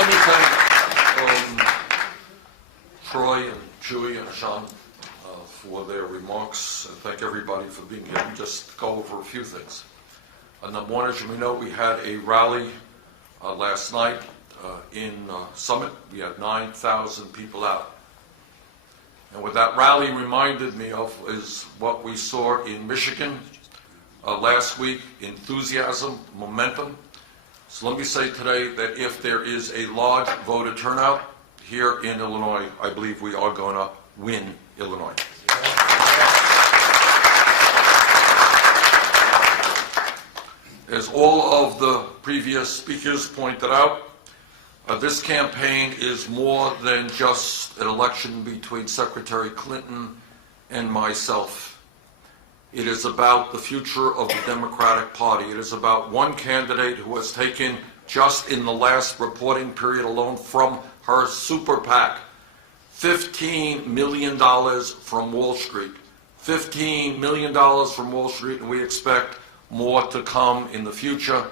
let me thank Troy and Chewy and Sean for their remarks, and thank everybody for being here. Let me just go over a few things. Number one, as you may know, we had a rally last night in Summit. We had 9,000 people out. And what that rally reminded me of is what we saw in Michigan last week: enthusiasm, momentum. So let me say today that if there is a large voter turnout here in Illinois, I believe we are going to win Illinois. As all of the previous speakers pointed out, this campaign is more than just an election between Secretary Clinton and myself. It is about the future of the Democratic Party. It is about one candidate who has taken, just in the last reporting period alone, from her super PAC, $15 million from Wall Street. $15 million from Wall Street, and we expect more to come in the future.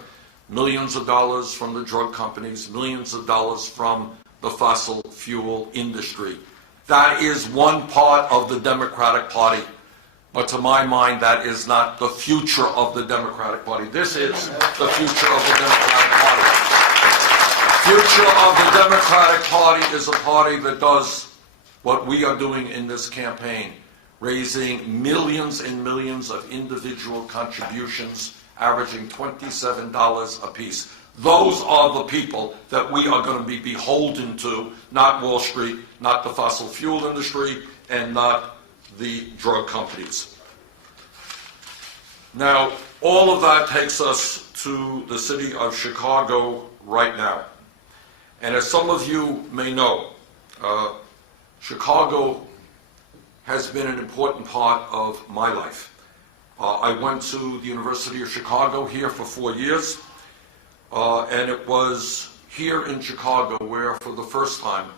Millions of dollars from the drug companies, millions of dollars from the fossil fuel industry. That is one part of the Democratic Party. But to my mind, that is not the future of the Democratic Party. This is the future of the Democratic Party. The future of the Democratic Party is a party that does what we are doing in this campaign, raising millions and millions of individual contributions, averaging $27 apiece. Those are the people that we are going to be beholden to, not Wall Street, not the fossil fuel industry, and not the drug companies. Now, all of that takes us to the city of Chicago right now. And as some of you may know, Chicago has been an important part of my life. I went to the University of Chicago here for 4 years, and it was here in Chicago where, for the first time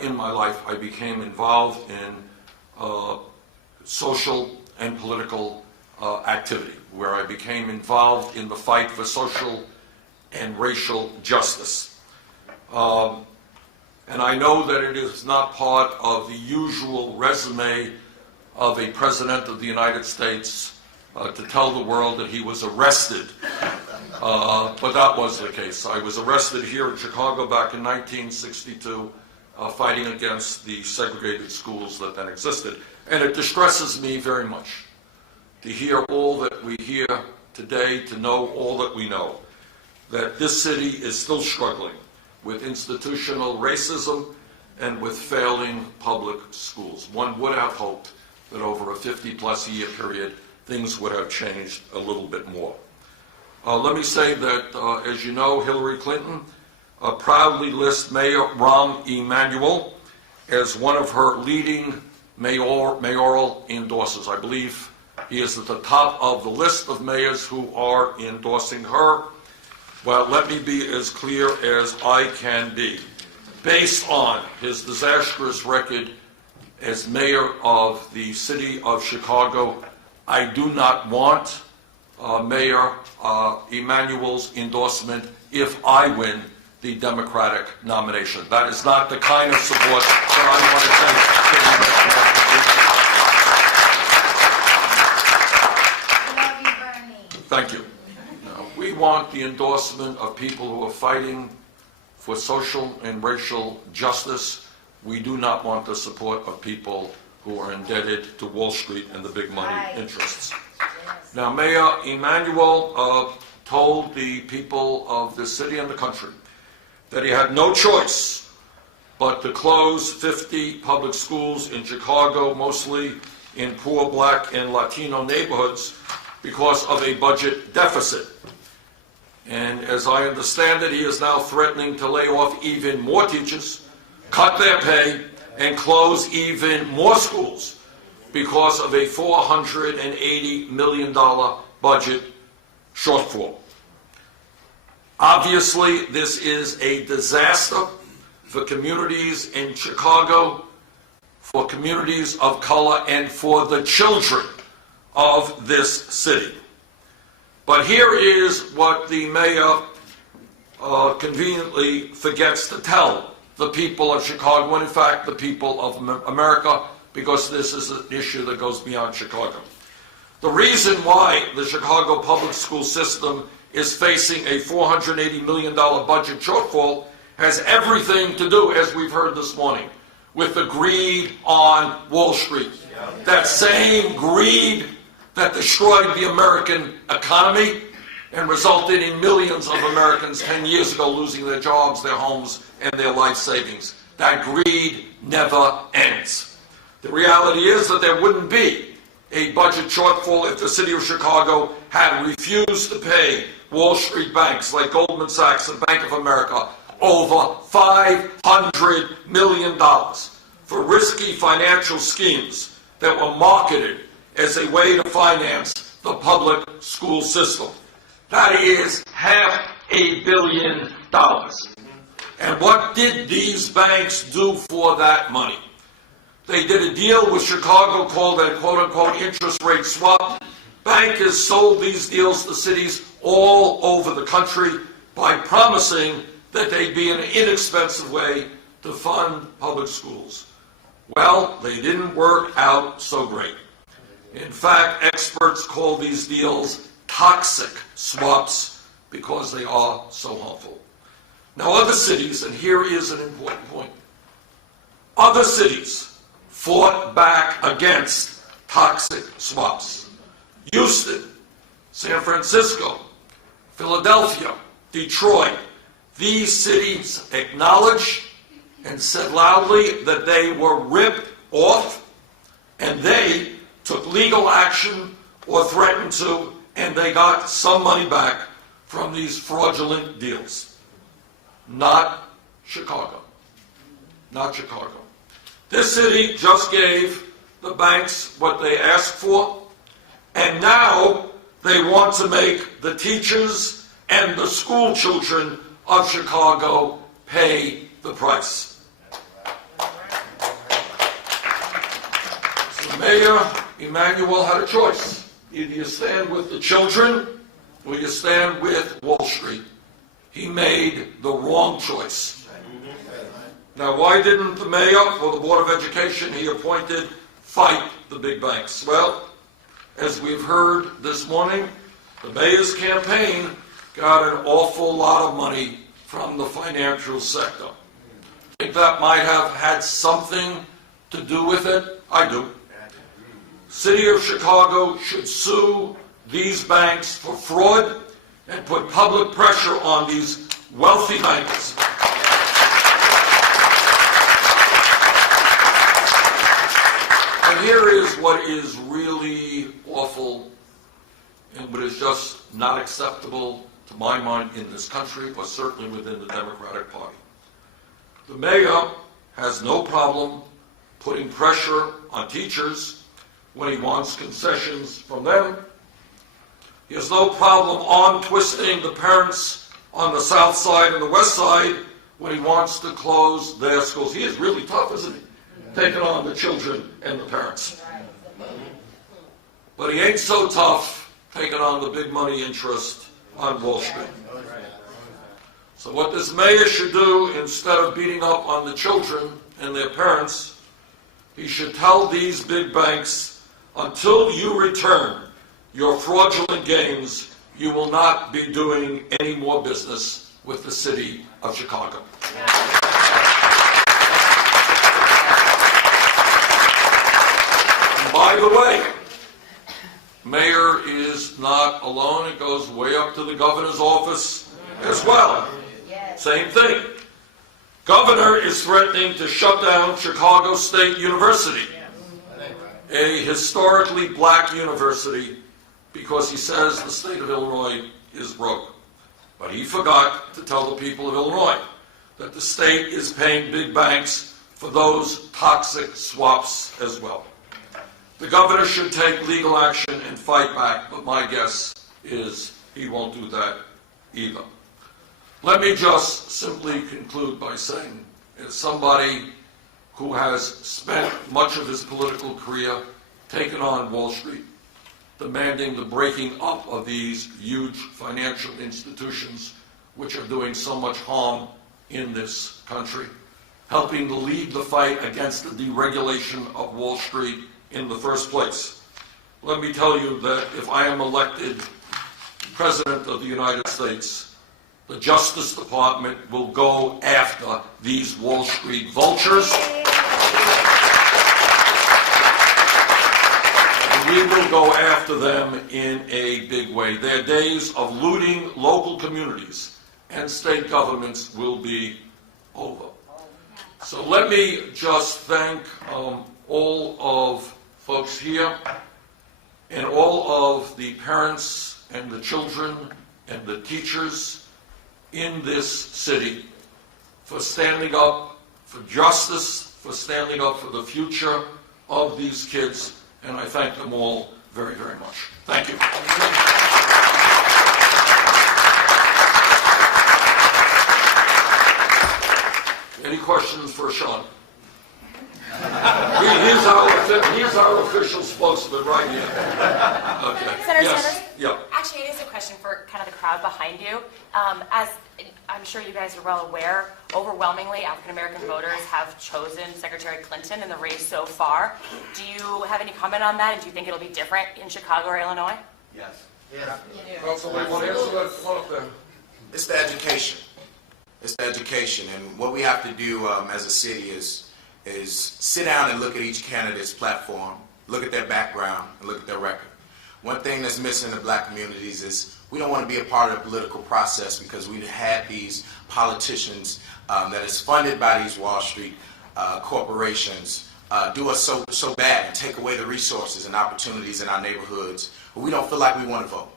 in my life, I became involved in social and political activity, where I became involved in the fight for social and racial justice. And I know that it is not part of the usual resume of a president of the United States to tell the world that he was arrested, but that was the case. I was arrested here in Chicago back in 1962, fighting against the segregated schools that then existed. And it distresses me very much to hear all that we hear today, to know all that we know, that this city is still struggling with institutional racism and with failing public schools. One would have hoped that over a 50-plus year period, things would have changed a little bit more. Let me say that, as you know, Hillary Clinton proudly lists Mayor Rahm Emanuel as one of her leading mayoral endorsers. I believe he is at the top of the list of mayors who are endorsing her. Well, let me be as clear as I can be. Based on his disastrous record as mayor of the city of Chicago, I do not want Mayor Emanuel's endorsement if I win the Democratic nomination. That is not the kind of support that I want to take. Thank you. We want the endorsement of people who are fighting for social and racial justice. We do not want the support of people who are indebted to Wall Street and the big money interests. Now, Mayor Emanuel told the people of the city and the country that he had no choice but to close 50 public schools in Chicago, mostly in poor Black and Latino neighborhoods, because of a budget deficit. And as I understand it, he is now threatening to lay off even more teachers, cut their pay, and close even more schools because of a $480 million budget shortfall. Obviously, this is a disaster for communities in Chicago, for communities of color, and for the children of this city. But here is what the mayor conveniently forgets to tell the people of Chicago, and in fact the people of America, because this is an issue that goes beyond Chicago. The reason why the Chicago public school system is facing a $480 million budget shortfall has everything to do, as we've heard this morning, with the greed on Wall Street. That same greed that destroyed the American economy and resulted in millions of Americans 10 years ago losing their jobs, their homes, and their life savings. That greed never ends. The reality is that there wouldn't be a budget shortfall if the city of Chicago had refused to pay Wall Street banks like Goldman Sachs and Bank of America over $500 million for risky financial schemes that were marketed as a way to finance the public school system. That is $500 million. And what did these banks do for that money? They did a deal with Chicago called a quote-unquote interest rate swap. Bankers sold these deals to cities all over the country by promising that they'd be an inexpensive way to fund public schools. Well, they didn't work out so great. In fact, experts call these deals toxic swaps because they are so harmful. Now, other cities, and here is an important point, other cities fought back against toxic swaps. Houston, San Francisco, Philadelphia, Detroit, these cities acknowledged and said loudly that they were ripped off, and they took legal action or threatened to, and they got some money back from these fraudulent deals. Not Chicago. Not Chicago. This city just gave the banks what they asked for, and now they want to make the teachers and the school children of Chicago pay the price. So Mayor Emanuel had a choice. Either you stand with the children or you stand with Wall Street. He made the wrong choice. Now, why didn't the mayor or the Board of Education he appointed fight the big banks? Well, as we've heard this morning, the mayor's campaign got an awful lot of money from the financial sector. I think that might have had something to do with it. I do. City of Chicago should sue these banks for fraud and put public pressure on these wealthy bankers. And here is what is really awful and what is just not acceptable to my mind in this country, or certainly within the Democratic Party. The mayor has no problem putting pressure on teachers when he wants concessions from them. He has no problem on twisting the parents on the south side and the west side when he wants to close their schools. He is really tough, isn't he? Taking on the children and the parents. But he ain't so tough taking on the big money interest on Wall Street. So what this mayor should do, instead of beating up on the children and their parents, he should tell these big banks, until you return your fraudulent gains, you will not be doing any more business with the city of Chicago. And by the way, mayor is not alone. It goes way up to the governor's office as well. Same thing. Governor is threatening to shut down Chicago State University, a historically black university, because he says the state of Illinois is broke. But he forgot to tell the people of Illinois that the state is paying big banks for those toxic swaps as well. The governor should take legal action and fight back, but my guess is he won't do that either. Let me just simply conclude by saying, as somebody who has spent much of his political career taking on Wall Street, demanding the breaking up of these huge financial institutions which are doing so much harm in this country, helping to lead the fight against the deregulation of Wall Street in the first place. Let me tell you that if I am elected President of the United States, the Justice Department will go after these Wall Street vultures. We will go after them in a big way. Their days of looting local communities and state governments will be over. So let me just thank all of folks here and all of the parents and the children and the teachers in this city for standing up for justice, for standing up for the future of these kids, and I thank them all very, very much. Thank you. Any questions for Sean? He's our official spokesman right here. Okay. Senator Yes. Sanders? Yeah. Actually, it is a question for kind of the crowd behind you. As I'm sure you guys are well aware, overwhelmingly African-American voters have chosen Secretary Clinton in the race so far. Do you have any comment on that, and do you think it'll be different in Chicago or Illinois? Yes. Well, somebody want to answer that? Come on up there. It's the education. It's the education, and what we have to do as a city is sit down and look at each candidate's platform, look at their background, and look at their record. One thing that's missing in the black communities is we don't want to be a part of the political process because we've had these politicians that is funded by these Wall Street corporations do us so bad and take away the resources and opportunities in our neighborhoods, but we don't feel like we want to vote.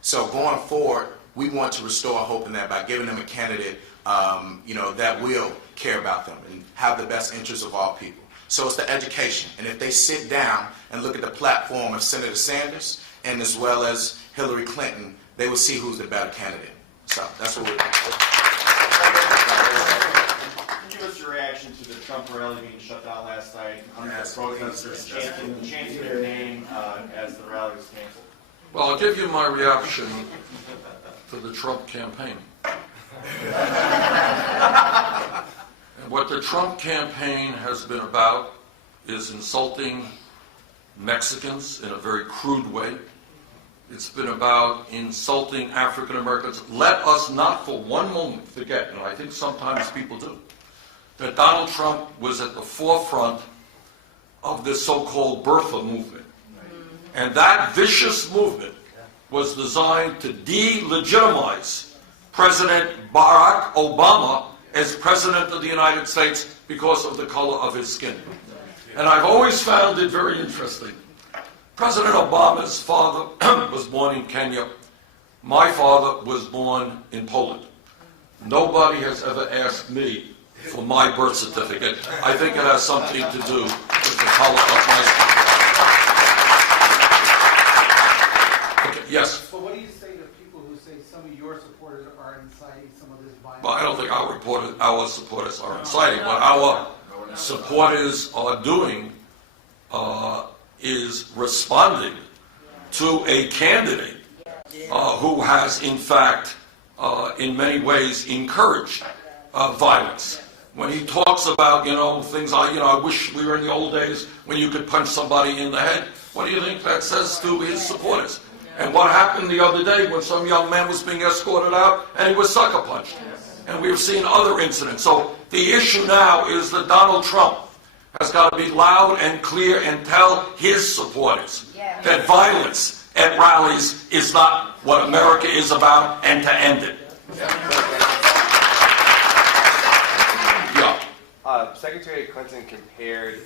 So going forward, we want to restore hope in that by giving them a candidate that will care about them and have the best interests of all people. So it's the education. And if they sit down and look at the platform of Senator Sanders and as well as Hillary Clinton, they will see who's the better candidate. So that's what we're doing. Give us your reaction to the Trump rally being shut down last night. Hundreds of protesters chanting their name as the rally was canceled. Well, I'll give you my reaction to the Trump campaign. And what the Trump campaign has been about is insulting Mexicans in a very crude way. It's been about insulting African Americans. Let us not for one moment forget, and I think sometimes people do, that Donald Trump was at the forefront of this so-called birther movement. And that vicious movement was designed to delegitimize President Barack Obama as President of the United States because of the color of his skin. And I've always found it very interesting. President Obama's father was born in Kenya. My father was born in Poland. Nobody has ever asked me for my birth certificate. I think it has something to do with the color of my skin. Okay, yes? But what do you say to people who say some of your supporters are inciting some of this violence? Well, I don't think our supporters are inciting. What our supporters are doing is responding to a candidate who has, in fact, in many ways, encouraged violence. When he talks about, things like, I wish we were in the old days when you could punch somebody in the head. What do you think that says to his supporters? And what happened the other day when some young man was being escorted out and he was sucker punched? And we've seen other incidents. So the issue now is that Donald Trump has got to be loud and clear and tell his supporters that violence at rallies is not what America is about, and to end it. Secretary Clinton compared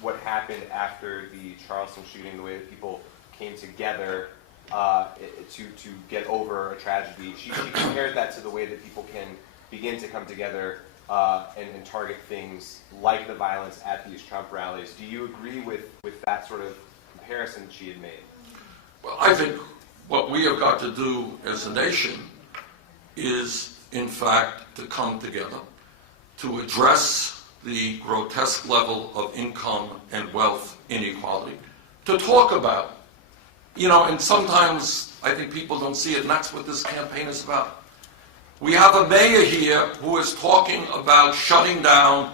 what happened after the Charleston shooting, the way that people came together to get over a tragedy. She compared that to the way that people can begin to come together and target things like the violence at these Trump rallies. Do you agree with that sort of comparison that she had made? Well, I think what we have got to do as a nation is, in fact, to come together to address the grotesque level of income and wealth inequality, to talk about, and sometimes I think people don't see it, and that's what this campaign is about. We have a mayor here who is talking about shutting down